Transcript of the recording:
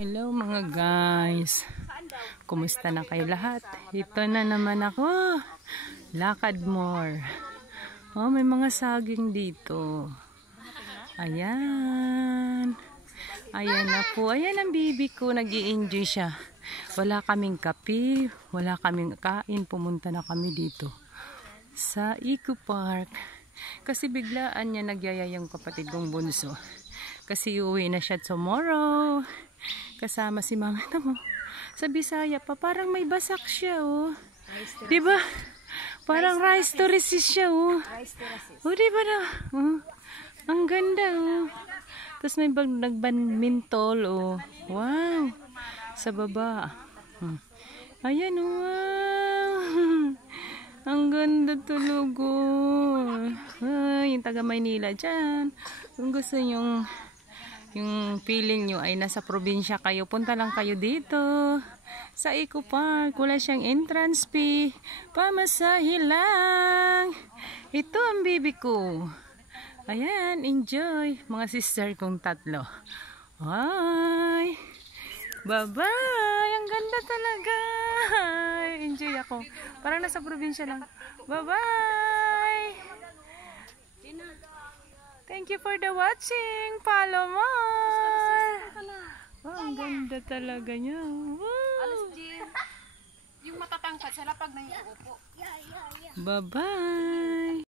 Hello mga guys, kumusta na kayo lahat? Ito na naman ako, lakad more. Oh, may mga saging dito. Ayan, ayan na po, ayan ang bibi ko, nag-i-enjoy siya. Wala kaming kape, wala kaming kain, pumunta na kami dito sa Eco Park kasi biglaan niya nagyaya yung kapatid kong bunso kasi uwi na siya tomorrow kasama si mama. Tamo, sa Bisaya pa parang may basak siya, oh, diba? Parang rice to resist siya, oh, oh, diba na, oh, ang ganda, oh. Tapos may nagbadminton, oh, wow, sa baba, ayan, oh, wow. Ang ganda tulog, oh. Ay, yung taga Maynila dyan, kung gusto nyong yung feeling nyo ay nasa probinsya kayo, punta lang kayo dito sa Eco Park. Wala siyang entrance fee, pamasahe lang. Ito ang bibi ko. Ayan, enjoy mga sister kong tatlo. Ay, bye bye, ang ganda talaga. Ay, enjoy ako, parang nasa probinsya lang. Bye bye. Thank you for the watching. Follow more. Oh, ang ganda talaga niya. Wow. Yung matatangkad sa lapag na yung upo. Bye-bye.